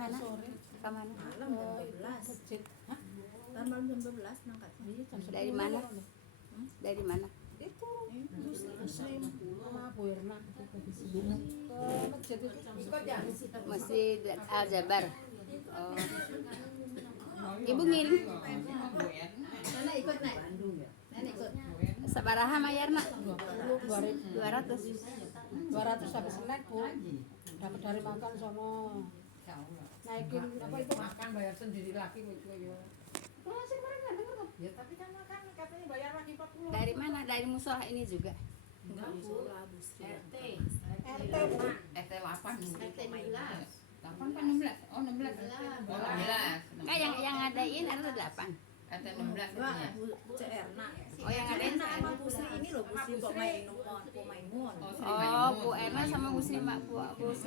Kemana? Kemana? Malam jam 12. Kan malam jam 12 berangkat. Dari mana? Dari mana? Itu Muslim sama Bu Irna ke masjid itu ikut ya? Masjid Al Jabar. Oh. Ibu ngiring? Nenek ikut, Nek. Nenek ikut. Sabaraha mayarna? 200 200. sampai snack Bu. Dapat dari makan sono. Naikin apa itu? Makan bayar sendiri lagi itu ya. Masih kemarin enggak dengar tuh. Ya tapi kan makan katanya bayar lagi 40. Dari mana? Dari musola ini juga. Enggak, musola Busri. RT. RT Bu. RT 8. RT 16. 8 kan 16. Oh 16. Oh 16. Enggak yang ngadain ada 8. RT 16 Dua, katanya. Bu Erna. Oh, yang ada Erna sama Busri ini loh, Busri Maimun. Oh, Bu Erna sama Bu Sri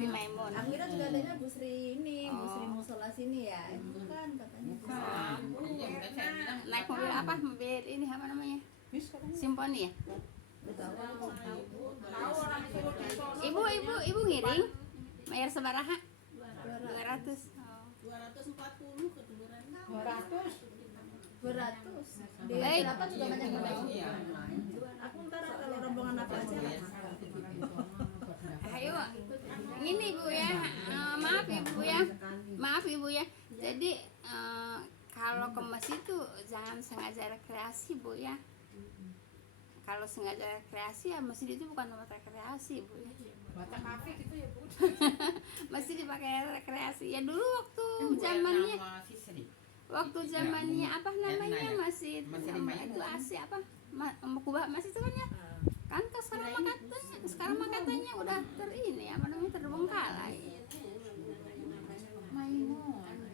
Maimun. Aku kira juga adanya Busri ini, Busri musola sini ya. Bukan katanya. Iya udah saya bilang Naik mobil apa? Mobil ini apa namanya? Bis katanya. Simponi ya? Tahu tahu orang suruh di sono. Ibu ngiring? Bayar sabaraha? 200. Oh. 240 kedengeran. 200. 200. Di Baik. Selatan juga banyak yang Iya. Aku ntar kalau rombongan aku aja. Ayo, ini Bu ya, maaf Ibu ya. Jadi kalau ke masjid itu jangan sengaja rekreasi Bu ya. Kalau sengaja rekreasi ya masjid itu bukan tempat rekreasi Bu ya. Baca kafe gitu ya Bu. Masih dipakai rekreasi ya dulu waktu zamannya. Waktu zamannya apa namanya masih itu ASI apa Kubah masih itu kan ya kan sekarang katanya udah ini apa namanya terbengkalai.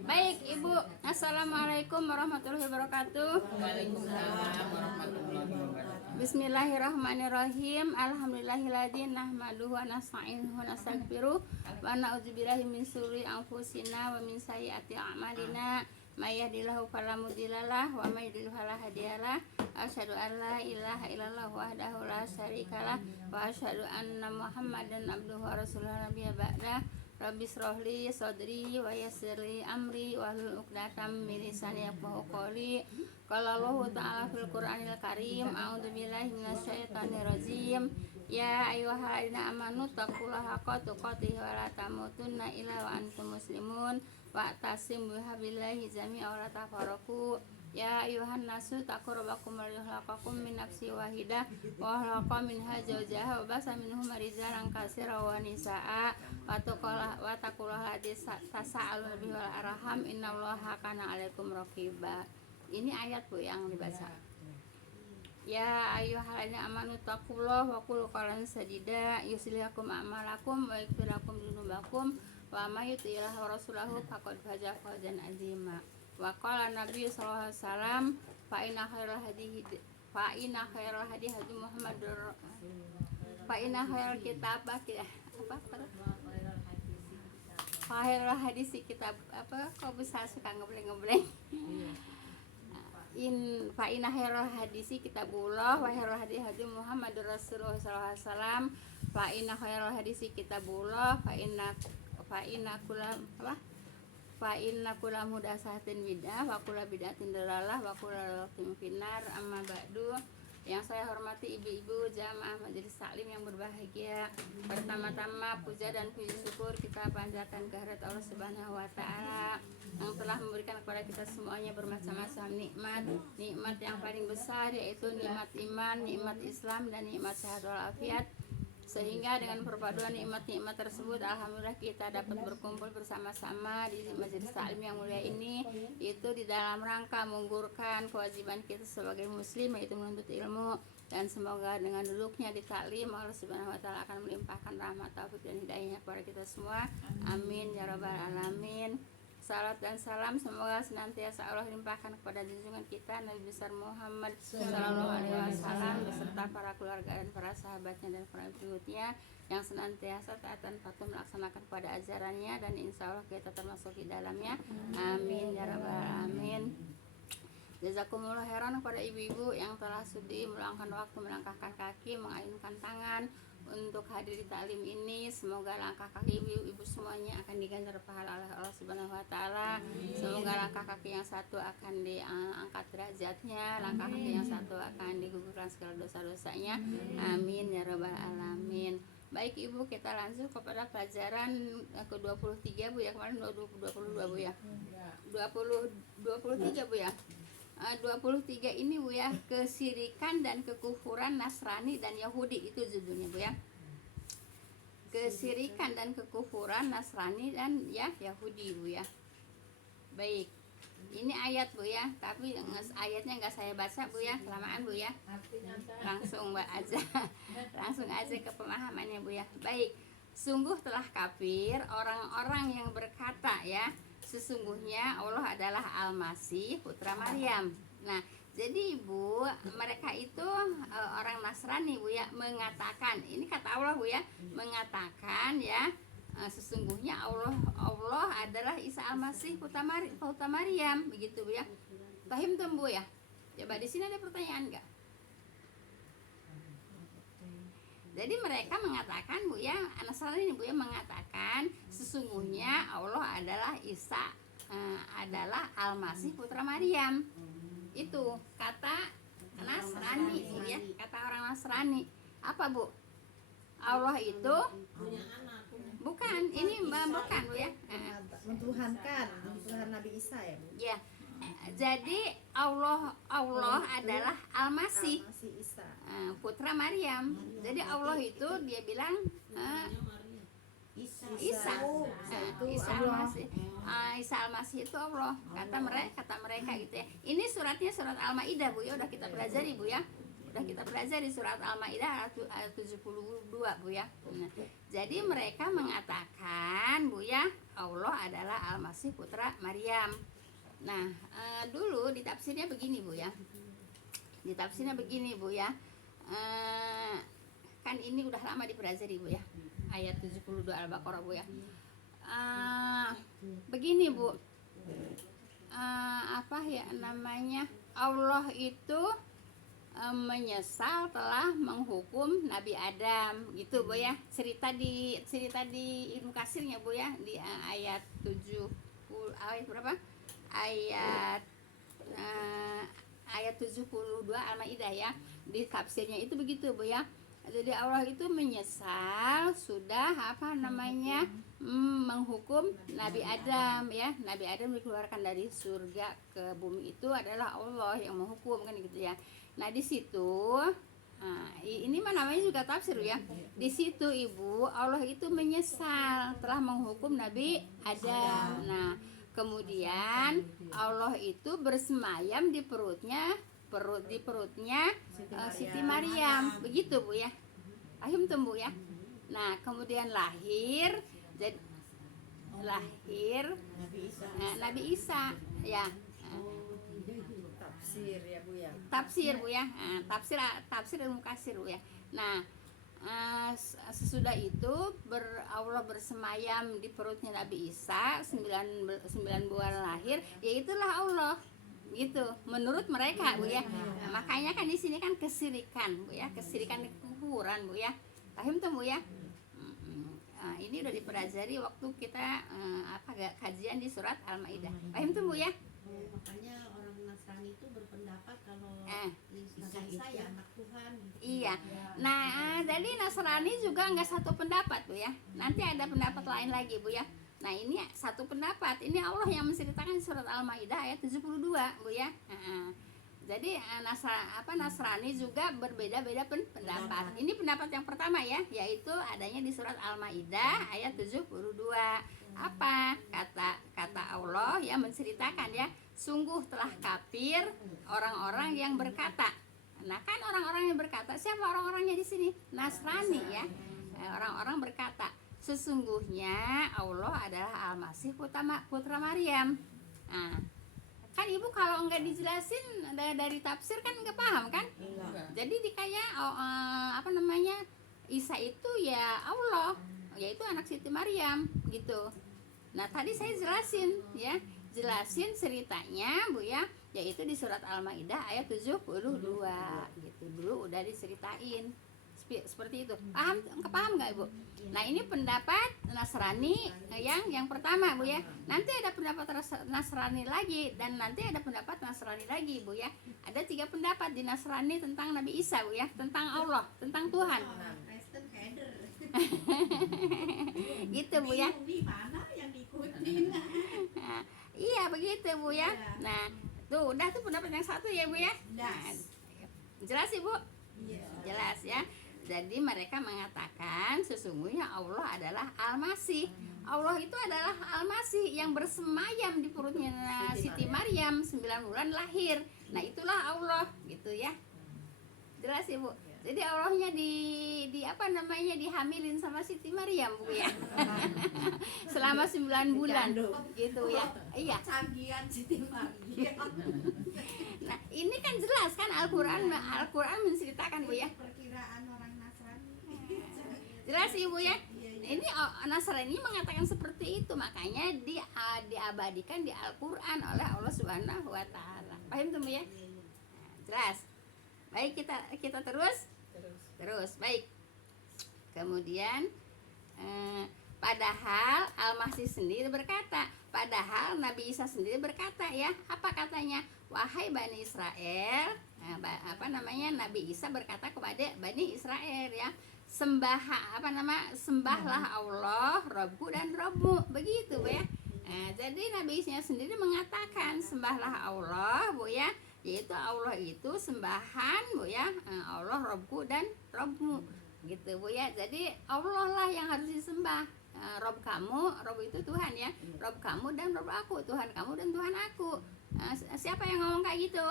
Baik Ibu, assalamualaikum warahmatullahi wabarakatuh. Waalaikumsalam warahmatullahi wabarakatuh. Bismillahirrahmanirrahim. Alhamdulillahilladzi nahmaduhu wa nasta'inuhu wa nastaghfiruh wa na'udzubillahi min syururi anfusina wa min sayyiati a'malina. May yahdihillahu fala mudhillalah wa may yudhlil fala hadiyalah. Asyhadu an la ilaha illallah wahdahu la syarikalah wa asyhadu anna Muhammadan abduhu wa rasuluhu nabiyya ba'da. Rabbi shrahli sadri wa yassirli amri wahlul 'uqdatam min lisani yafqahu qawli. Qala Allahu ta'ala fil Qur'anil Karim, a'udzubillahi minasyaitonir rajim. Ya ayyuhalladzina amanu taqullaha haqqa tuqatih wa la tamutunna illa wa antum muslimun. Wa'tasimu bihablillahi jami'an wa la tafarraqu. Ya ayyuhan nasu taqu rabbakum alladzi khalaqakum min nafsin wahidah wa khalaqa minha zawjaha wa basa minhuma rijalan katsiran wa nisaa'a wa taqullaha tasa'aluna bihi wal arham innallaha kana 'alaikum raqiba. Ini ayat Bu yang dibaca. Ya ayyuhalladzina amanu taqullaha wa qulu qawlan sadida yuslih lakum a'malakum wa yaghfir lakum dzunubakum wa may yuti'illah wa rasulahu faqad faza fawzan 'azima. Wa qala Nabi sallallahu alaihi wasallam fa inna khairal hadi hadi Muhammadur fa inna khairal kitab khairal hadis kitab apa kok bisa suka ngebleng fa inna khairal hadisi kitabullah wa khairal hadi hadi Muhammadur Rasulullah sallallahu alaihi wasallam fa inna khairal hadisi kitabullah fa inna kulla muhdatsatin bid'ah wa kulla bid'atin dalalah wa kulla dalalatin finnar. Amma ba'du. Yang saya hormati ibu-ibu jamaah majelis taklim yang berbahagia. Pertama-tama puja dan puji syukur kita panjatkan kehadirat Allah Subhanahu wa taala yang telah memberikan kepada kita semuanya bermacam-macam nikmat. Nikmat yang paling besar yaitu nikmat iman, nikmat Islam dan nikmat sehat walafiat. Sehingga dengan perpaduan nikmat-nikmat tersebut alhamdulillah kita dapat berkumpul bersama-sama di majelis taklim yang mulia ini, itu di dalam rangka menggugurkan kewajiban kita sebagai muslim yaitu menuntut ilmu, dan semoga dengan duduknya di taklim Allah Subhanahu wa taala akan melimpahkan rahmat taufik dan hidayahnya kepada kita semua. Amin ya rabbal alamin. Salat dan salam semoga senantiasa Allah limpahkan kepada junjungan kita Nabi besar Muhammad sallallahu alaihi wasallam beserta para keluarga dan para sahabatnya dan para pengikutnya yang senantiasa taat dan patuh melaksanakan pada ajarannya, dan insya Allah kita termasuk di dalamnya. Amin ya rabbal alamin. Jazakumullah khairan kepada ibu-ibu yang telah sudi meluangkan waktu, melangkahkan kaki, mengayunkan tangan untuk hadir di taklim ini. Semoga langkah kaki ibu-ibu semuanya akan diganjar pahala oleh Allah Subhanahu wa taala. Semoga langkah kaki yang satu akan diangkat derajatnya, langkah kaki yang satu akan digugurkan segala dosa-dosanya. Amin ya rabbal alamin. Baik ibu, kita lanjut kepada pelajaran ke-23 Bu ya. Kemarin 22 Bu ya. 23 Bu ya. 23 ini Bu ya, kesirikan dan kekufuran Nasrani dan Yahudi, itu judulnya Bu ya. Kesirikan dan kekufuran Nasrani dan ya Yahudi Bu ya. Baik. Ini ayat Bu ya, tapi ayatnya nggak saya baca Bu ya, kelamaan Bu ya. Langsung aja, langsung aja ke pemahamannya Bu ya. Baik, sungguh telah kafir orang-orang yang berkata ya, sesungguhnya Allah adalah Al-Masih putra Maryam. Nah, jadi Ibu, mereka itu orang Nasrani Bu ya, mengatakan, ini kata Allah Bu ya, mengatakan ya, sesungguhnya Allah adalah Isa Al-Masih putra Maryam, begitu Bu ya. Paham tuh Bu ya? Coba di sini ada pertanyaan enggak? Jadi mereka mengatakan Bu ya, Nasrani ini Bu ya, mengatakan sesungguhnya Allah adalah Isa adalah Al-Masih putra Maryam. Itu kata Nasrani Bu ya, kata orang Nasrani. Apa Bu? Allah itu bukan, ini bukan Bu ya. Mentuhankan Nabi Isa ya Bu. Ya. Jadi Allah adalah Al-Masih Masih Isa. putra Maryam. Jadi Allah itu dia bilang Isa. Isa Al-Masih. Isa Al-Masih itu Allah. Kata mereka gitu ya. Ini suratnya surat Al-Maidah Bu ya, udah kita pelajari Bu ya. Udah kita pelajari surat Al-Maidah ayat 72 Bu ya. Nah, jadi mereka mengatakan Bu ya, Allah adalah Al-Masih putra Maryam. Nah, dulu di tafsirnya begini Bu ya. Di tafsirnya begini Bu ya. Kan ini udah lama dipelajari Bu ya. Ayat 72 Al-Baqarah Bu ya. Begini Bu. Apa ya namanya? Allah itu menyesal telah menghukum Nabi Adam, gitu Bu ya. Cerita di Ibnu Katsirnya Bu ya, di ayat 70 ayat berapa? Ayat 72 Al-Maidah ya. Di tafsirnya itu begitu Bu ya. Jadi Allah itu menyesal sudah apa namanya menghukum Nabi Adam ya. Nabi Adam dikeluarkan dari surga ke bumi itu adalah Allah yang menghukum kan gitu ya. Nah di situ, ini mah namanya juga tafsir ya. Di situ Ibu, Allah itu menyesal telah menghukum Nabi Adam. Nah kemudian Allah itu bersemayam di perutnya Siti Maryam, begitu Bu ya. Paham tuh Bu ya. Nah kemudian lahir Nabi Isa ya. Tafsir ya Bu ya. Tafsir Bu ya. Tafsir Ibnu Katsir Bu ya. Nah, sesudah itu Allah bersemayam di perutnya Nabi Isa 9 bulan lahir, yaitulah Allah. Gitu menurut mereka Bu ya. Makanya kan di sini kan kesirikan Bu ya, kesirikan kekufuran Bu ya. Paham tuh Bu ya. Ini udah dipelajari waktu kita kajian di surat Al-Maidah. Paham tuh Bu ya. Makanya orang Nasrani itu berpendapat kalau Isa ya anak Tuhan. Iya. Nah, jadi Nasrani juga nggak satu pendapat Bu ya. Nanti ada pendapat lain lagi Bu ya. Nah, ini satu pendapat. Ini Allah yang menceritakan di surat Al-Maidah ayat 72 Bu ya. Jadi Nasrani juga berbeda-beda pendapat. Ini pendapat yang pertama ya, yaitu adanya di surat Al-Maidah ayat 72. Apa kata Allah yang menceritakan ya, sungguh telah kafir orang-orang yang berkata. Nah kan orang-orang yang berkata, siapa orang-orangnya di sini? Nasrani ya. Orang-orang berkata, sesungguhnya Allah adalah Al-Masih putra Maryam. Nah, kan Ibu kalau enggak dijelasin dari tafsir kan enggak paham kan? Jadi Isa itu ya Allah, yaitu anak Siti Maryam gitu. Nah tadi saya jelasin ceritanya Bu ya, yaitu di surat Al-Maidah ayat 72 gitu. Dulu udah diceritain seperti itu. Paham nggak Ibu? Nah, ini pendapat Nasrani yang pertama Bu ya. Nanti ada pendapat Nasrani lagi, dan nanti ada pendapat Nasrani lagi Bu ya. Ada 3 pendapat di Nasrani tentang Nabi Isa Bu ya, tentang Allah, tentang Tuhan. Orang Kristen header. Gitu Bu ya. Bingung nih mana yang diikutin. Nah, iya begitu Bu ya. Nah, tuh udah tuh pendapat yang satu ya Bu ya. Nah, jelas Ibu? Iya. Jelas ya. Jadi mereka mengatakan sesungguhnya Allah adalah Al-Masih. Allah itu adalah Al-Masih yang bersemayam di perutnya Siti Maryam 9 bulan lahir. Nah, itulah Allah gitu ya. Jelas Ibu. Jadi Allahnya di apa namanya dihamilin sama Siti Maryam Bu ya. Selama 9 bulan gitu ya. Iya. Canggihan Siti Maryam. Nah, ini kan jelas kan Al-Qur'an menceritakan Bu ya. Perkiraan orang Nasrani. Jelas Ibu ya. Iya, iya. Ini Nasrani mengatakan seperti itu, makanya diabadikan di Al-Qur'an oleh Allah Subhanahu wa taala. Paham tuh Bu ya? Nah, jelas. Baik, kita terus. Baik. Kemudian padahal Al-Masih sendiri berkata, padahal Nabi Isa sendiri berkata ya, apa katanya? Wahai Bani Israel, Nabi Isa berkata kepada Bani Israel ya, sembahlah Allah, Robku dan Robmu, begitu Bu ya. Jadi Nabi Isa sendiri mengatakan sembahlah Allah Bu ya, yaitu Allah itu sembahan Bu ya, Allah Robku dan Robmu gitu Bu ya. Jadi Allah lah yang harus disembah. Rob kamu, Rob itu Tuhan ya, Rob kamu dan Rob aku, Tuhan kamu dan Tuhan aku. Siapa yang ngomong kayak gitu?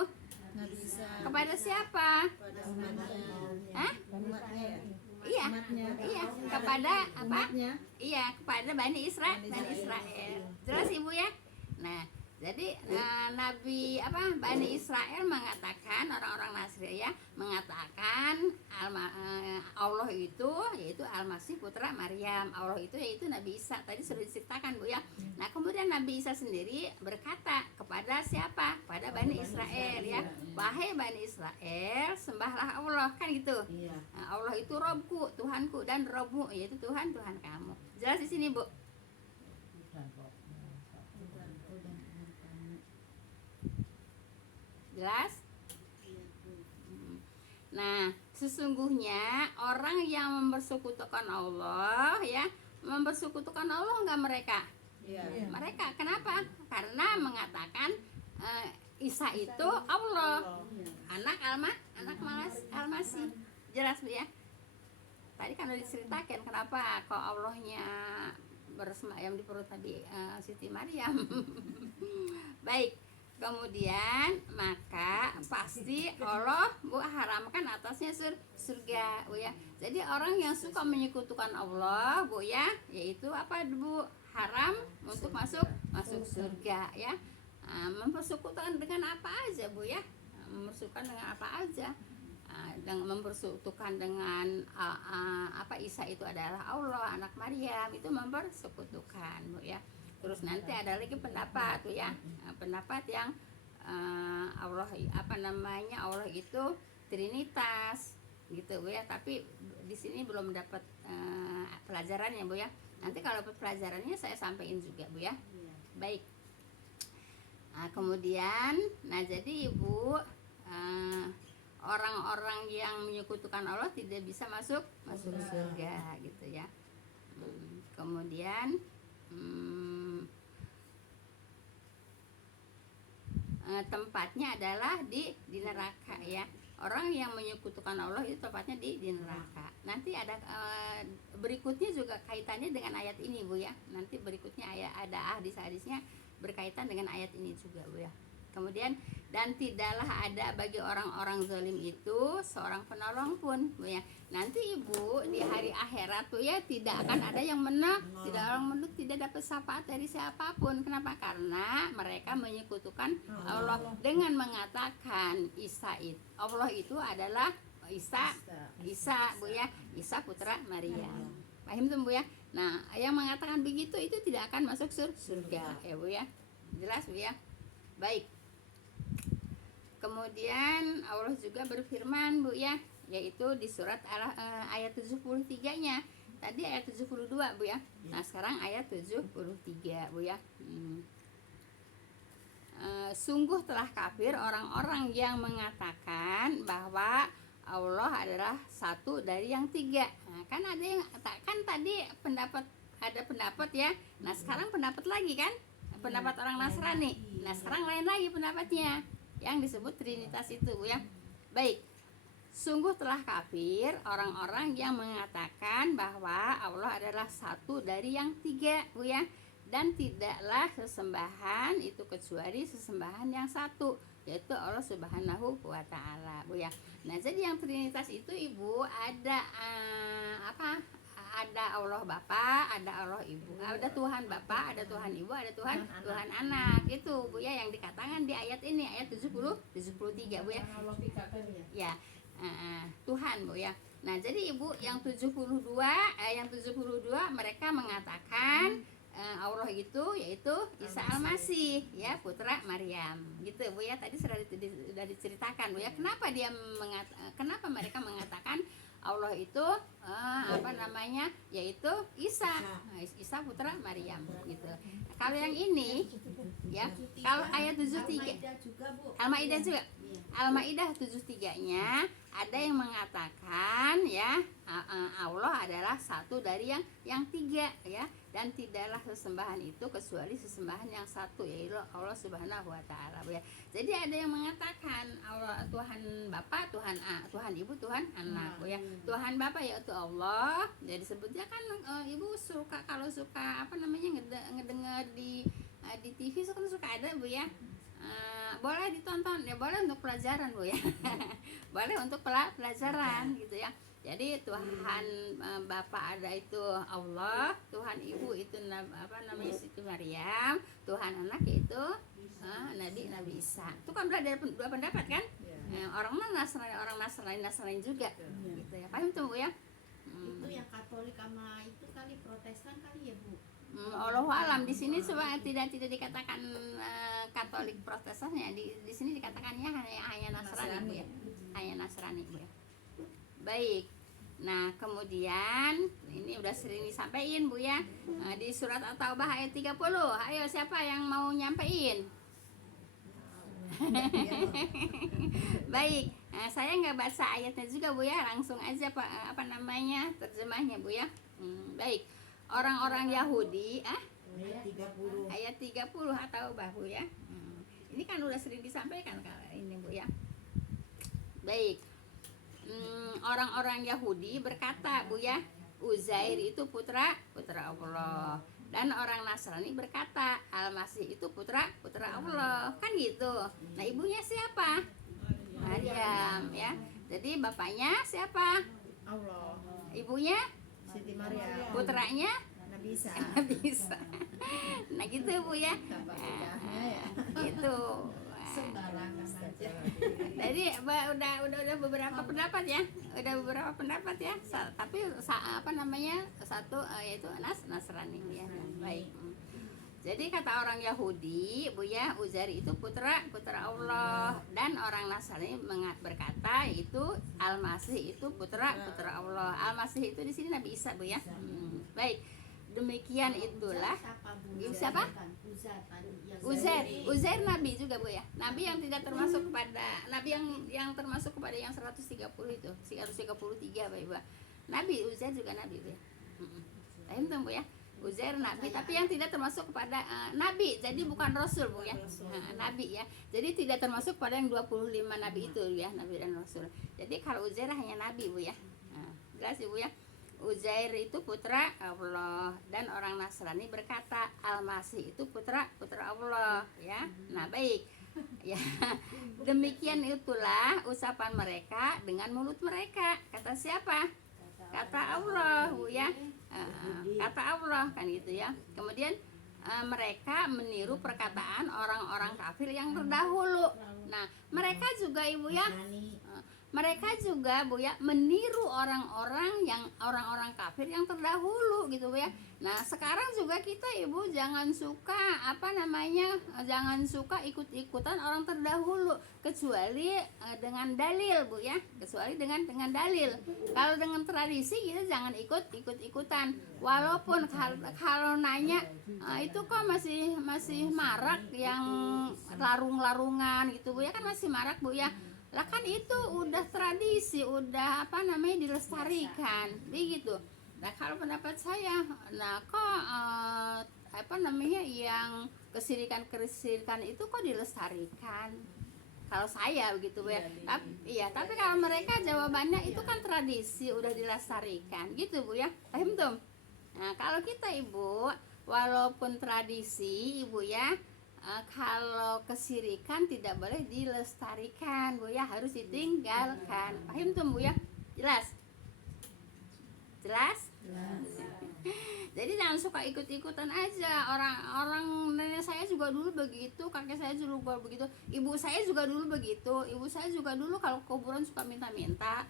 Nabi Isa Kepada siapa? pada umatnya. Hah? Umatnya. Iya, Umatnya. iya, kepada apa? Umatnya. Iya, kepada Bani Israel. Jelas Ibu ya. Nah, jadi Nabi Bani Israel mengatakan, orang-orang Nasrani ya mengatakan Allah itu yaitu Al-Masih putra Maryam. Allah itu yaitu Nabi Isa. Tadi sudah diceritakan Bu ya. Nah, kemudian Nabi Isa sendiri berkata kepada siapa? Kepada Bani Israel ya. Wahai Bani Israel, sembahlah Allah, kan gitu. Nah, Allah itu Robku, Tuhanku, dan Robmu yaitu Tuhan kamu. Jelas di sini Bu. Jelas? Nah, sesungguhnya orang yang mempersekutukan Allah ya, mempersekutukan Allah enggak mereka? Mereka kenapa? Karena mengatakan Isa itu Allah, anak Al-Masih. Jelas Bu ya? Tadi kan udah diceritakan kenapa kok Allahnya bersemayam di perut Nabi Siti Maryam. Baik. Kemudian maka pasti Allah Bu haramkan atasnya surga Bu ya. Jadi orang yang suka menyekutukan Allah Bu ya, yaitu apa Bu? Haram untuk masuk surga ya. Mempersekutukan dengan apa aja Bu ya? Mempersekutukan dengan apa aja? Dengan mempersekutukan dengan Isa itu adalah Allah, anak Maryam, itu mempersekutukan Bu ya. Terus nanti ada lagi pendapat tuh ya, pendapat yang Allah Allah itu Trinitas gitu Bu ya. Tapi di sini belum dapat pelajarannya Bu ya. Nanti kalau dapat pelajarannya saya sampaikan juga Bu ya. Baik. Nah, kemudian jadi Ibu orang-orang yang menyekutukan Allah tidak bisa masuk surga gitu ya. Kemudian tempatnya adalah di neraka ya. Orang yang menyekutukan Allah itu tempatnya di neraka. Nanti ada berikutnya juga kaitannya dengan ayat ini Bu ya. Nanti berikutnya ada hadis-hadisnya berkaitan dengan ayat ini juga Bu ya. Kemudian dan tidaklah ada bagi orang-orang zalim itu seorang penolong pun Bu ya. Nanti Ibu di hari akhirat tuh ya tidak akan ada yang tidak dapat syafaat dari siapapun. Kenapa? Karena mereka menyekutukan Allah dengan mengatakan Allah itu adalah Isa Bu ya, Isa putra Maryam. Paham tuh Bu ya? Nah, yang mengatakan begitu itu tidak akan masuk surga ya Bu ya. Jelas Bu ya? Baik. Kemudian Allah juga berfirman Bu ya, yaitu di surat ayat 73-nya. Tadi ayat 72 Bu ya. Nah, sekarang ayat 73 Bu ya. Sungguh telah kafir orang-orang yang mengatakan bahwa Allah adalah satu dari yang tiga. Nah, kan ada yang kan tadi ada pendapat ya. Nah, sekarang pendapat lagi kan? Pendapat orang Nasrani. Nah, sekarang lain lagi pendapatnya yang disebut Trinitas itu Bu ya. Baik. Sungguh telah kafir orang-orang yang mengatakan bahwa Allah adalah satu dari yang tiga Bu ya. Dan tidaklah sesembahan itu kecuali sesembahan yang satu, yaitu Allah Subhanahu wa Ta'ala Bu ya. Nah, jadi yang Trinitas itu Ibu ada ada Allah Bapa, ada Allah Ibu, ada Tuhan Bapa, ada Tuhan Ibu, ada Tuhan Anak. Itu Bu ya yang dikatakan di ayat ini, ayat 73 Bu ya. Ya. Tuhan Bu ya. Nah, jadi Ibu yang 72 mereka mengatakan Allah itu yaitu Isa Al-Masih ya, putra Maryam. Gitu Bu ya. Tadi sudah diceritakan Bu ya. Kenapa mereka mengatakan Allah itu yaitu Isa. Isa putra Maryam gitu. Kalau yang ini ya, kalau ayat 73 Al-Maidah juga. Al-Maidah 73-nya ada yang mengatakan ya Allah adalah satu dari yang tiga ya, dan tidaklah sesembahan itu kecuali sesembahan yang satu, yaitu Allah Subhanahu wa Ta'ala ya. Jadi ada yang mengatakan Allah Tuhan Bapa, Tuhan Ibu, Tuhan Anak ya. Tuhan Bapa yaitu Allah. Jadi sebutnya kan Ibu kalau suka ngedengar di TV suka ada Bu ya. Boleh ditonton ya, boleh untuk pelajaran Bu ya. Boleh untuk pelajaran gitu ya. Jadi Tuhan Bapa ada itu Allah, Tuhan Ibu itu Siti Maryam, Tuhan Anak yaitu Nabi Isa. Itu kan berada dari dua pendapat kan? Orang Nasrani juga gitu ya. Paham tuh Bu ya? Itu yang Katolik sama itu kali Protestan kali ya Bu. Allahu alam, di sini coba tidak dikatakan Katolik Protestan ya, di sini dikatakannya hanya Nasrani Bu ya. Hanya Nasrani Bu ya. Baik. Nah, kemudian ini udah sering disampaikan Bu ya. Di surat At-Taubah ayat 30. Ayo siapa yang mau nyampein? Baik. Saya nggak baca ayatnya juga Bu ya, langsung aja terjemahnya Bu ya. Baik. Orang-orang Yahudi ayat 30 atau Bu ya. Ini kan udah sering disampaikan ini Bu ya. Baik. Orang-orang Yahudi berkata Bu ya, Uzair itu putra Allah. Dan orang Nasrani berkata Al-Masih itu putra Allah. Kan gitu. Nah, ibunya siapa? Maryam ya. Jadi bapaknya siapa? Allah. Ibunya Siti Maryam. putranya Nabi Isa. Nah gitu Bu ya. Gitu. Sembarangan aja. Jadi udah beberapa pendapat ya. Tapi satu yaitu Nasrani ya. Baik. Jadi kata orang Yahudi Bu ya, Uzair itu putra Allah, dan orang Nasrani berkata itu Al-Masih itu putra Allah. Al-Masih itu di sini Nabi Isa Bu ya. Baik. Demikian itulah. Siapa? Uzair Nabi juga Bu ya. Nabi yang tidak termasuk kepada yang termasuk kepada yang 130 itu, 133 Bapak Ibu. Nabi Uzair juga Nabi Bu ya. Paham tuh Bu ya? Uzair Nabi, tapi yang tidak termasuk kepada Nabi, jadi bukan Rasul Bu ya. Nabi ya. Jadi tidak termasuk pada yang 25 Nabi itu ya, Nabi dan Rasul. Jadi kalau Uzair hanya Nabi Bu ya. Jelas Bu ya. Uzair itu putra Allah, dan orang Nasrani berkata Al-Masih itu putra Allah ya. Nah, baik. Ya. Demikian itulah ucapan mereka dengan mulut mereka. Kata siapa? Kata Allah Bu ya. Kata Allah kan gitu ya. Kemudian mereka meniru perkataan orang-orang kafir yang terdahulu. Nah, mereka juga Ibu ya, mereka juga Bu ya meniru orang-orang kafir yang terdahulu gitu Bu ya. Nah, sekarang juga kita Ibu jangan suka jangan suka ikut-ikutan orang terdahulu kecuali dengan dalil Bu ya. Kecuali dengan dalil. Kalau dengan tradisi kita jangan ikut-ikutan. Walaupun kalau nanya itu kok masih marak yang larung-larungan gitu Bu ya, kan masih marak Bu ya. Lah kan itu udah tradisi, udah dilestarikan begitu. Nah, kalau pendapat saya, kok yang kesirikan itu kok dilestarikan? Kalau saya begitu Bu ya. Tapi kalau mereka jawabannya itu kan tradisi, udah dilestarikan gitu Bu ya. Paham tuh? Nah, kalau kita Ibu, walaupun tradisi Ibu ya, kalau kesirikan tidak boleh dilestarikan Bu ya, harus ditinggalkan. Paham tuh Bu ya? Jelas? Jadi jangan suka ikut-ikutan aja. Orang nenek saya juga dulu begitu, kakek saya juga begitu, ibu saya juga dulu begitu. Ibu saya juga dulu kalau kuburan suka minta-minta.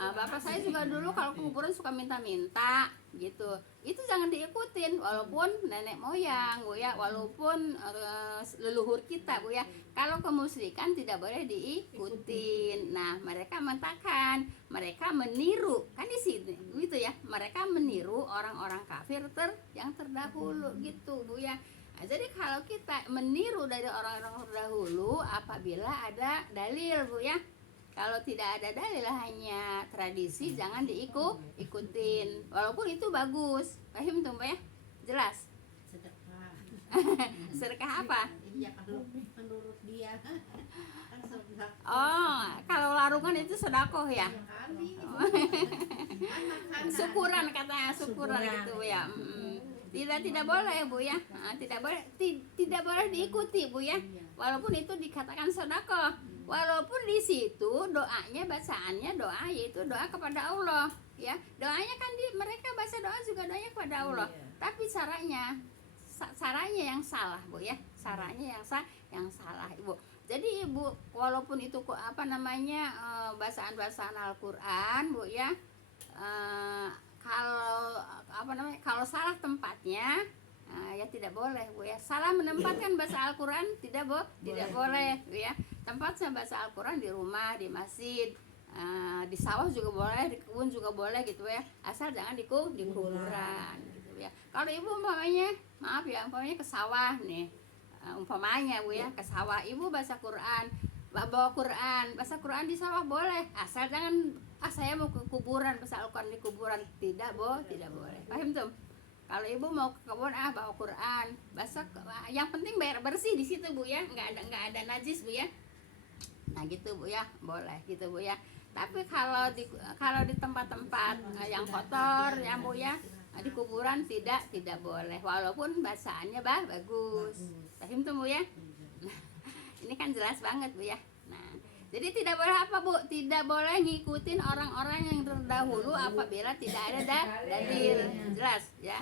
Bapak saya juga dulu kalau kuburan suka minta-minta gitu. Itu jangan diikutin, walaupun nenek moyang Bu ya, walaupun leluhur kita Bu ya. Kalau kemusyrikan tidak boleh diikutin. Nah, mereka mengatakan mereka meniru, kan di sini gitu ya. Mereka meniru orang-orang kafir yang terdahulu gitu Bu ya. Nah, jadi kalau kita meniru dari orang-orang terdahulu apabila ada dalil Bu ya. Kalau tidak ada dalil, hanya tradisi, jangan diikutin. Walaupun itu bagus. Paham tuh Mbak ya? Jelas? Sedekah. Sedekah apa? Iya, kalau menurut dia kan sedekah. Oh, kalau larungan itu sedekah ya? Kali. Syukuran katanya, syukuran gitu ya. Tidak boleh Bu ya. Tidak boleh diikuti Bu ya. Walaupun itu dikatakan sedekah. Walaupun di situ doanya, bacaannya doa, yaitu doa kepada Allah ya. Doanya kan mereka baca doa juga doanya kepada Allah. Tapi caranya yang salah Bu ya. Caranya yang salah Ibu. Jadi Ibu, walaupun itu bacaan-bacaan Al-Qur'an Bu ya, kalau salah tempatnya ya tidak boleh Bu ya. Salah menempatkan baca Al-Qur'an tidak boleh Bu ya. Tempatnya baca Al-Qur'an di rumah, di masjid, di sawah juga boleh, di kebun juga boleh gitu ya. Asal jangan di kuburan gitu ya. Kalau Ibu umpamanya ke sawah nih. Umpamanya Bu ya, ke sawah Ibu baca Quran, bawa Quran, baca Quran di sawah boleh. Asal jangan saya mau ke kuburan, baca Al-Qur'an di kuburan, tidak boleh. Paham tuh? Kalau Ibu mau ke kebun bawa Quran, baca, yang penting bersih di situ Bu ya, nggak ada najis Bu ya. Nah gitu Bu ya, boleh gitu Bu ya. Tapi kalau di tempat-tempat yang kotor ya Bu ya, di kuburan tidak boleh, walaupun bacaannya bagus. Paham tuh Bu ya? Nah, ini kan jelas banget Bu ya. Nah, jadi tidak boleh apa Bu? Tidak boleh ngikutin orang-orang yang terdahulu apabila tidak ada dalil. Jelas ya.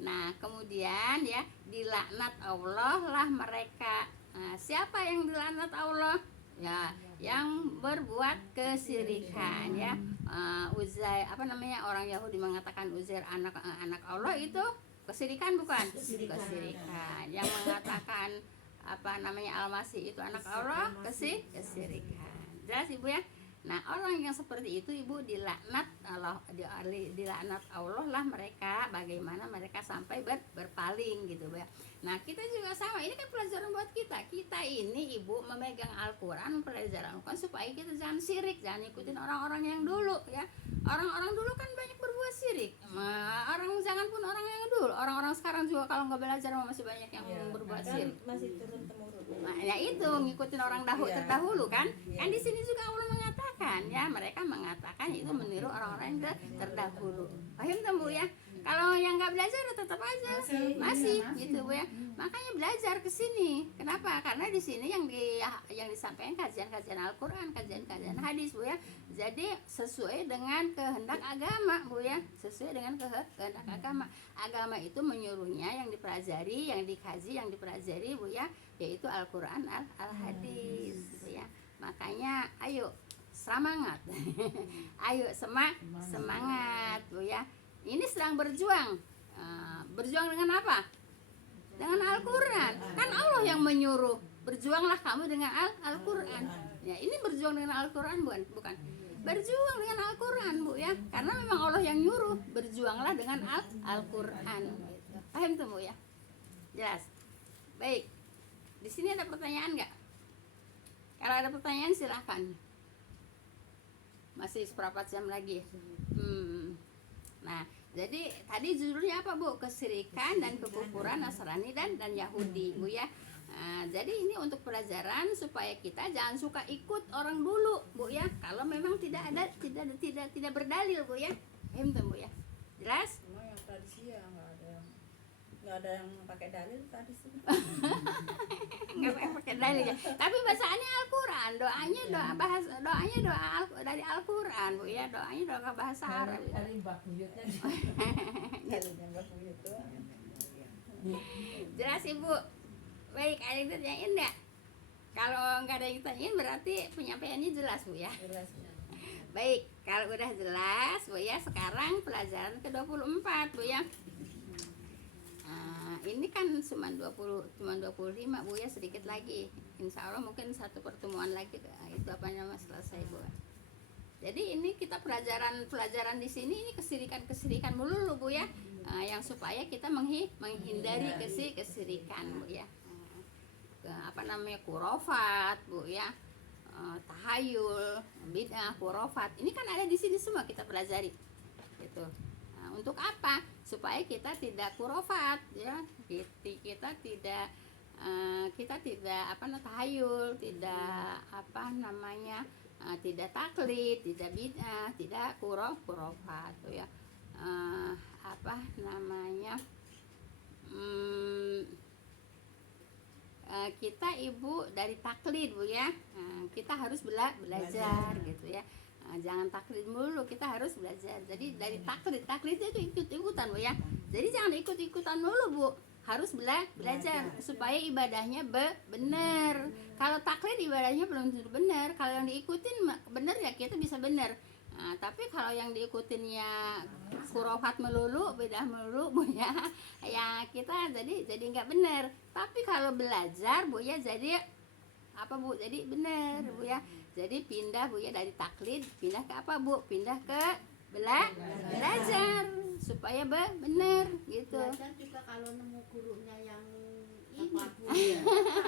Nah, kemudian ya, dilaknat Allah lah mereka. Nah, siapa yang dilaknat Allah? Ya, yang berbuat kesirikan ya. Uzair orang Yahudi mengatakan Uzair anak Allah, itu kesirikan bukan? Kesirikan. Yang mengatakan Al-Masih itu anak Allah, kesirikan. Jelas Ibu ya? Nah, orang yang seperti itu Ibu dilaknat Allah lah mereka, bagaimana mereka sampai berpaling gitu ya. Nah, kita juga sama. Ini kan pelajaran buat kita. Kita ini Ibu memegang Al-Qur'an, pelajaran Al-Qur'an supaya kita jangan syirik, jangan ikutin orang-orang yang dulu ya. Orang-orang dulu kan banyak berbuat syirik. Jangan pun orang yang dulu, orang-orang sekarang juga kalau nggak belajar masih banyak yang berbuat syirik. Masih turun temurun. Nah, ya itu ngikutin orang terdahulu kan. Kan di sini juga Allah mengatakan ya, mereka mengatakan itu meniru orang-orang yang terdahulu. Paham tuh Bu ya? Kalau yang nggak belajar tetap aja masih gitu Bu ya. Makanya belajar ke sini. Kenapa? Karena di sini yang disampaikan kajian-kajian Al-Qur'an, kajian-kajian hadis Bu ya. Jadi sesuai dengan kehendak agama Bu ya. Sesuai dengan kehendak agama. Agama itu menyuruhnya yang dipelajari, yang dikaji, yang dipelajari Bu ya, yaitu Al-Qur'an, Al-Hadis gitu ya. Makanya ayo semangat. Ayo semangat Bu ya. Ini sedang berjuang. Berjuang dengan apa? Dengan Al-Qur'an. Kan Allah yang menyuruh, berjuanglah kamu dengan Al-Qur'an. Ya, ini berjuang dengan Al-Qur'an bukan? Berjuang dengan Al-Qur'an Bu ya. Karena memang Allah yang nyuruh, berjuanglah dengan Al-Qur'an gitu. Paham tuh Bu ya? Jelas. Baik. Di sini ada pertanyaan nggak? Kalau ada pertanyaan silahkan. Masih seperempat jam lagi. Nah, jadi tadi judulnya apa Bu? Kesyirikan dan kekufuran Nasrani dan Yahudi Bu ya. Nah, jadi ini untuk pelajaran supaya kita jangan suka ikut orang dulu Bu ya. Kalau memang tidak berdalil Bu ya. Paham tuh Bu ya? Jelas? Cuma yang tradisi ya nggak ada yang pakai dalil tradisi. Nggak pakai dalil ya. Tapi bacaannya Al-Qur'an, doanya doa dari Al-Qur'an Bu ya. Doanya doa bahasa Arab. Dari Mbak Buyutnya. Dalilnya nggak punya itu. Jelas Ibu? Baik, ada yang ditanyain nggak? Kalau nggak ada yang ditanyain berarti penyampaiannya jelas Bu ya. Jelas. Baik, kalau udah jelas Bu ya, sekarang pelajaran ke-24 Bu ya. Ini kan cuma 25 Bu ya, sedikit lagi. Insya Allah mungkin satu pertemuan lagi itu selesai Bu. Jadi ini kita pelajaran di sini ini kesirikan dulu Bu ya. Yang supaya kita menghindari kesirikan Bu ya. Khurafat Bu ya. Tahayul, bid'ah, khurafat. Ini kan ada di sini semua kita pelajari. Gitu. Untuk apa? Supaya kita tidak khurafat ya. Kita tidak tahayul, tidak tidak taklid, tidak bid'ah, tidak khurafat ya. Kita Ibu dari taklid Bu ya. Kita harus belajar gitu ya. Jangan taklid mulu, kita harus belajar. Jadi dari taklid itu ikut-ikutan Bu ya. Jadi jangan ikut-ikutan mulu Bu. Harus belajar supaya ibadahnya benar. Kalau taklid ibadahnya belum tentu benar. Kalau yang diikutin benar ya kita bisa benar. Tapi kalau yang diikutinnya khurafat melulu, bid'ah melulu Bu ya, ya kita jadi nggak benar. Tapi kalau belajar Bu ya jadi apa Bu? Jadi benar Bu ya. Jadi pindah Bu ya dari taklid, pindah ke apa Bu? Pindah ke belajar supaya benar gitu. Belajar juga kalau nemu gurunya yang ini Bu ya.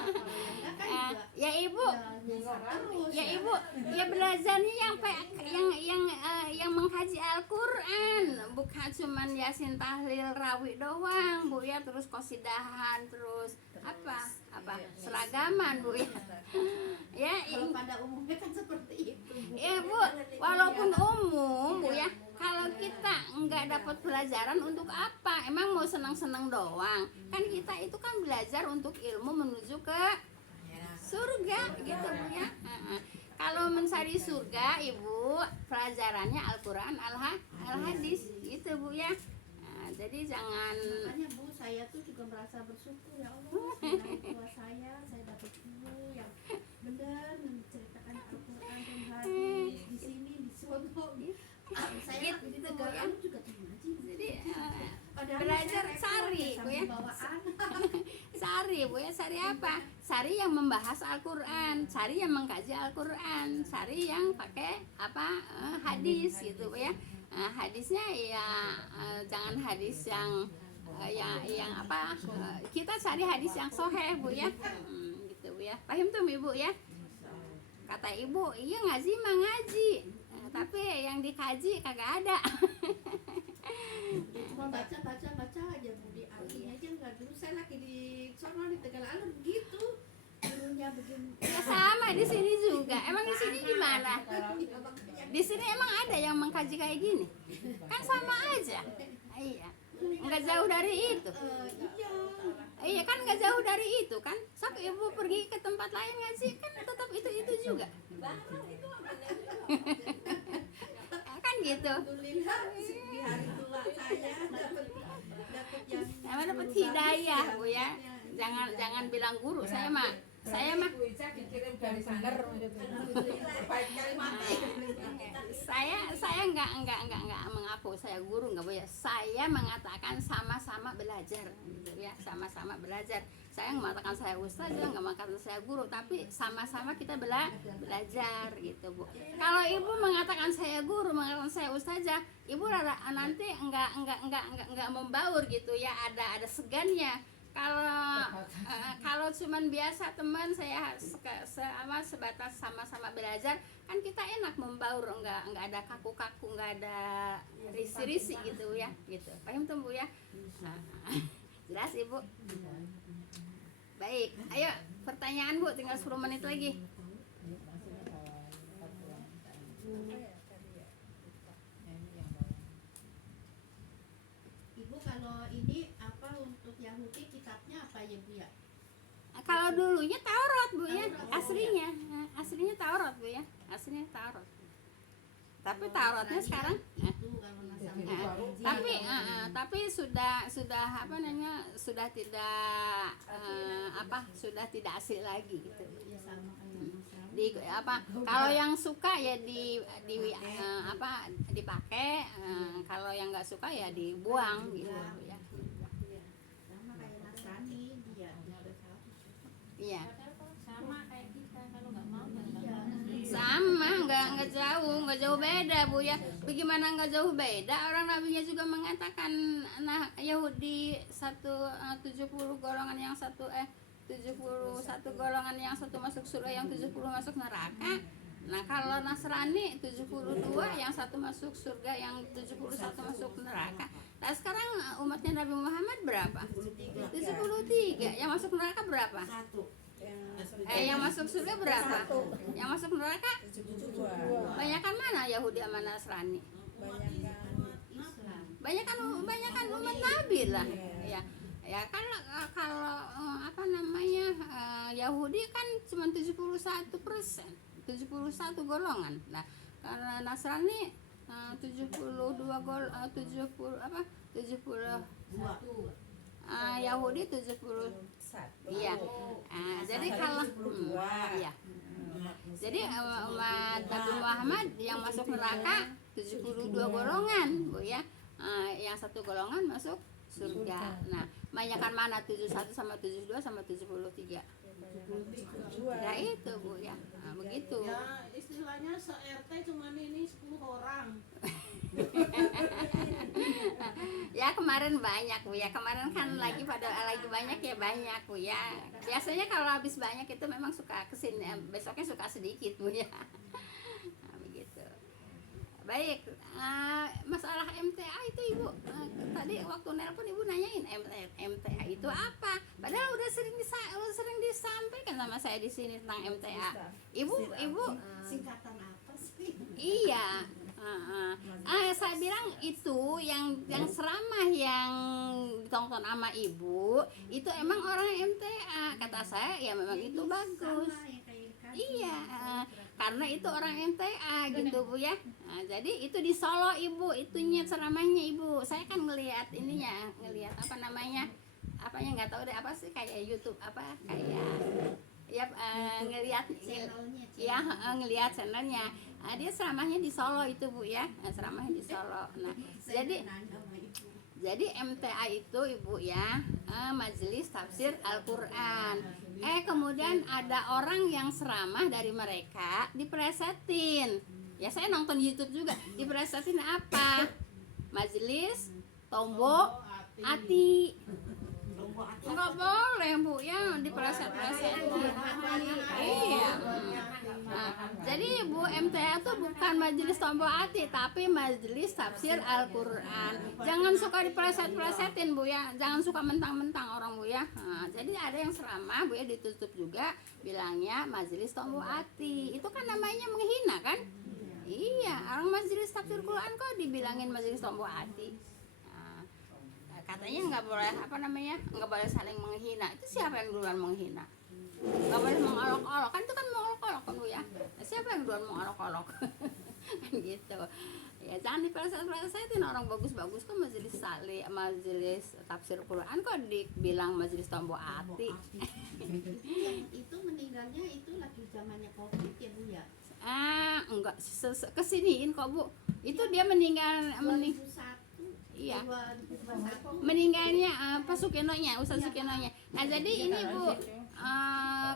Kalau yang enggak kan juga Ya Ibu, terus ya Ibu, ya belajarnya yang mengkaji Al-Qur'an, bukan cuman Yasin, tahlil, rawi doang Bu ya, terus qasidahan, terus apa seragaman Bu ya. Ya kalau pada umumnya kan seperti itu Bu. ya Bu, walaupun umum Bu ya, kalau kita nggak dapat pelajaran untuk apa? Emang mau senang-senang doang? Kan kita itu kan belajar untuk ilmu menuju ke surga gitu Bu ya. Kalau mencari surga Ibu, pelajarannya Al-Qur'an, Al-Hadis gitu Bu ya. Jadi jangan, Makanya Bu, saya tuh juga merasa bersyukur ya Allah, dengan tua saya dapat guru yang benar menceritakan Al-Quran dan hadis di sini di Solo. Saya Gitu, di Bu, negara ya. lain juga ngaji. jadi Padahal belajar saya sari repot Bu ya. sambil bawa anak. Sari Bu ya, sari apa? Sari yang membahas Al-Qur'an, sari yang mengkaji Al-Qur'an, sari yang pakai hadis gitu Bu ya. Hadisnya ya jangan hadis yang kita cari hadis yang sahih Bu ya. Gitu Bu ya. Paham tuh Ibu ya? Kata Ibu, iya ngaji mah ngaji. Tapi yang dikaji kagak ada. Cuma baca aja Bu, di artinya aja nggak. Dulu saya lagi di sono di Tegal Alur begitu, gurunya begini. Ya sama di sini juga. Emang di sini gimana? Di sini emang ada yang mengkaji kayak gini? Kan sama aja. Iya. Enggak jauh dari itu. Iya kan enggak jauh dari itu kan. Sampai Ibu pergi ke tempat lain ngaji kan tetap itu juga. Kan gitu. Alhamdulillah di hari tua saya dapat yang Dapat hidayah Bu ya. Jangan bilang guru, saya mah Saya mah Bu Ica dikirim dari Sanger baik kali mati. saya nggak mengaku saya guru, nggak boleh. Saya mengatakan sama-sama belajar gitu ya, sama-sama belajar. Saya nggak mengatakan saya ustazah, nggak mengatakan saya guru, tapi sama-sama kita belajar gitu Bu. Kalau ibu mengatakan saya guru, mengatakan saya ustazah, ibu nanti nggak membaur gitu ya, ada segannya. Kalau cuman biasa teman saya sebatas sama-sama belajar, kan kita enak membaur, nggak ada kaku-kaku, nggak ada risi-risi gitu ya, gitu. Paham tuh Bu ya? Nah, jelas Ibu? Baik, ayo pertanyaan Bu, tinggal 10 menit lagi. Ibu kalau ini apa untuk Yahudi kitabnya apa ya Bu ya? Kalau dulunya Taurat Bu ya, aslinya Taurat Bu ya, aslinya Taurat. Tapi Tauratnya sekarang, Itu kalau Nasrani. tapi sudah apa namanya, sudah tidak sudah tidak asli lagi gitu. Ya sama kayak Nasrani. Kalau yang suka ya dipakai, kalau yang nggak suka ya dibuang gitu ya. Sama kayak Nasrani dia. Iya. Sama kayak kita, kalau nggak mau ya nggak Iya. mau. Sama, nggak jauh beda Bu ya. Bagaimana nggak jauh beda? Orang nabinya juga mengatakan, nah Yahudi 70 golongan yang 71 golongan yang satu masuk surga, yang 70 masuk neraka. Nah kalau Nasrani 72, yang satu masuk surga, yang 71 masuk neraka. Nah sekarang umatnya Nabi Muhammad berapa? 73. Yang masuk neraka berapa? Yang masuk surga berapa? Yang masuk neraka? Banyakan mana Yahudi sama Nasrani? Banyakan umat Nabi lah. Ya kan kalau apa namanya, Yahudi kan cuma 71%, 71 golongan. Nah, karena Nasrani 70 Yahudi 70. Iya. Jadi kalau iya. Jadi umat Nabi Muhammad yang masuk neraka 72 golongan, Bu ya. Yang satu golongan masuk surga. Nah, banyakan mana 71 sama 72 sama 73? Nah, itu Bu ya. Nah, begitu. Ya istilahnya se-RT cuman ini 10 orang. Ya kemarin banyak Bu ya, kemarin kan lagi banyak ya, banyak Bu ya. Biasanya kalau habis banyak itu memang suka kesini, besoknya suka sedikit Bu ya. Nah, begitu. Baik, masalah MTA itu Ibu, tadi waktu nelpon Ibu nanyain MTA itu apa? Padahal udah sering disampaikan sama saya di sini tentang MTA. Ibu Singkatan apa sih? iya. Saya bilang itu yang ceramah yang ditonton sama Ibu itu emang orang MTA. Kata saya ya memang itu bagus. Sama yang kayak kan. Iya, karena itu orang MTA gitu Bu ya. Nah, jadi itu di Solo Ibu, itunya ceramahnya Ibu. Saya kan ngelihat apa namanya, apanya nggak tahu deh, apa sih, kayak YouTube apa kayak ya, ngelihat Channelnya. ya, ngelihat channelnya. Dia ceramahnya di Solo itu Bu ya, ceramahnya di Solo. Nah, Saya jadi nanya sama Ibu. MTA itu Ibu ya, Majelis Tafsir Al-Quran. Kemudian ada orang yang ceramah dari mereka dipresetin. Ya saya nonton YouTube juga, dipresetin apa? Majelis Tombo Ati. Enggak boleh Bu ya dipreset-presetin. Iya. Nah, jadi Bu, MTA itu bukan Majelis Tombo Ati, tapi Majelis Tafsir Al-Quran. Jangan suka dipreset-presetin Bu ya, jangan suka mentang-mentang orang Bu ya. Nah, jadi ada yang ceramah Bu ya, ditutup juga bilangnya Majelis Tombo Ati. Itu kan namanya menghina kan? Iya, orang Majelis Tafsir Quran kok dibilangin Majelis Tombo Ati. Nah, katanya nggak boleh nggak boleh saling menghina. Itu siapa yang duluan menghina? Nggak boleh mengolok-olok, kan itu kan mengolok-olok kan Bu ya. Siapa yang duluan mengolok-olok? Kan gitu Ya jangan dipeleset-pelesetin, orang bagus-bagus kok majelis saleh, majelis tafsir Quran kok dibilang majelis tombo ati. Yang itu meninggalnya itu lagi zamannya Covid ya Bu ya. Enggak kesiniin kok Bu. Itu dia meninggal 2001. iya. 2021. Meninggalnya Pak Sukenonya, Ustaz Sukenonya. Nah, jadi ini Bu,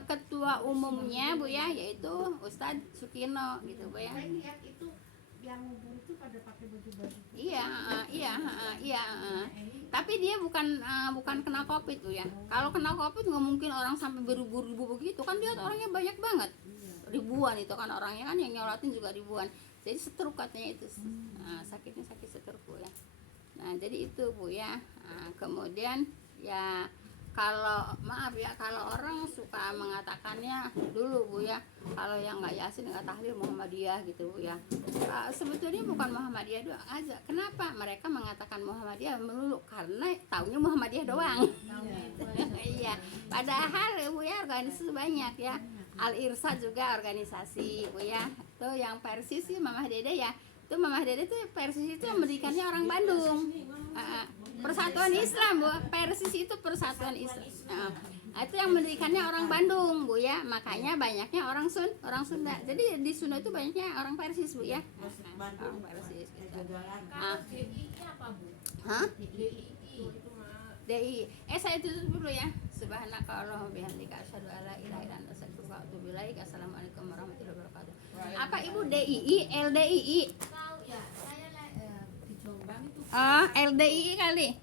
ketua umumnya Bu ya, yaitu Ustaz Sukino gitu Bu ya. Saya lihat itu yang ngubur itu pada pakai baju-baju. Iya. Tapi dia bukan kena Covid tuh ya. Kalau kena Covid nggak mungkin orang sampai beribu-ribu begitu kan, dia orangnya banyak banget. Ribuan itu kan orangnya kan, yang nyolatin juga ribuan. Jadi stroke katanya itu. Sakitnya sakit stroke Bu ya. Nah, jadi itu Bu ya. Kemudian ya kalau maaf ya, kalau orang suka mengatakannya dulu Bu ya, kalau yang nggak Yasin nggak tahlil Muhammadiyah gitu Bu ya. Sebetulnya bukan Muhammadiyah doang aja. Kenapa mereka mengatakan Muhammadiyah melulu? Karena taunya Muhammadiyah doang. Iya. Padahal Bu ya organisasi banyak ya. Al Irsa juga organisasi Bu ya. Tuh yang Persis sih Mamah Dede ya. Tuh Mamah Dede tuh Persis itu yang mendirikannya orang Bandung. Persatuan Islam Bu, Persis itu Persatuan Islam. Itu yang mendirikannya orang Bandung Bu ya, makanya banyaknya orang Sunda. Jadi di Sunda itu banyaknya orang Persis Bu ya. Orang Persis gitu. Hah? DI. Saya tutup dulu ya. Subhanakallahumma bihamdika asyhadu an la ilaha illa anta astaghfiruka wa atubu ilaik. Assalamualaikum warahmatullahi wabarakatuh. Apa Ibu DII, LDII? Tahu ya, saya di Jombang itu LDII kali.